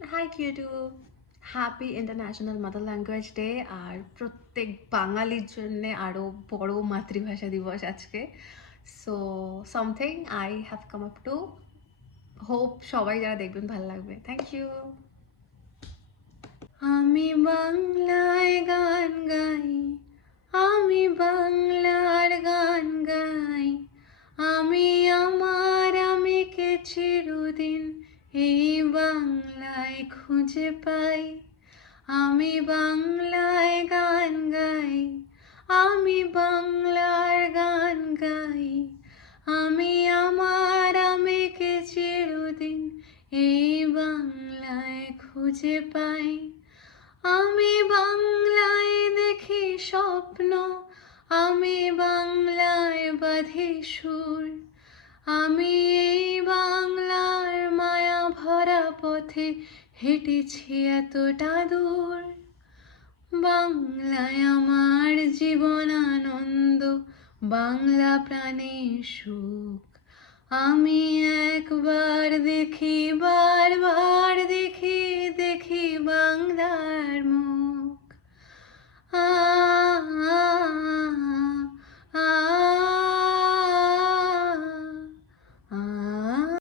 High কিউটু, happy international mother language day. আর প্রত্যেক বাঙালির জন্য আরও বড় মাতৃভাষা দিবস আজকে। So something I have come up to hope সবাই যারা দেখবেন ভালো লাগবে। Thank you. আমি বাংলায় গান গাই, আমি বাংলার গান গাই, আমি আমার আমিকে চিরদিন এই বাংলায় খুঁজে পাই। আমি বাংলায় গান গাই, আমি বাংলার গান গাই, আমি আমার আমিকে চিরদিন এই বাংলায় খুঁজে পাই। আমি বাংলায় দেখি স্বপ্ন, আমি বাংলায় বাঁধি সুর, আমি এই বাংলার মায়া ভরা পথে হেঁটেছি এতটা দূর। বাংলায় আমার জীবন আনন্দ, বাংলা প্রাণে সুখ। আমি একবার দেখি, বারবার দেখি, দেখি বাংলার মুখ।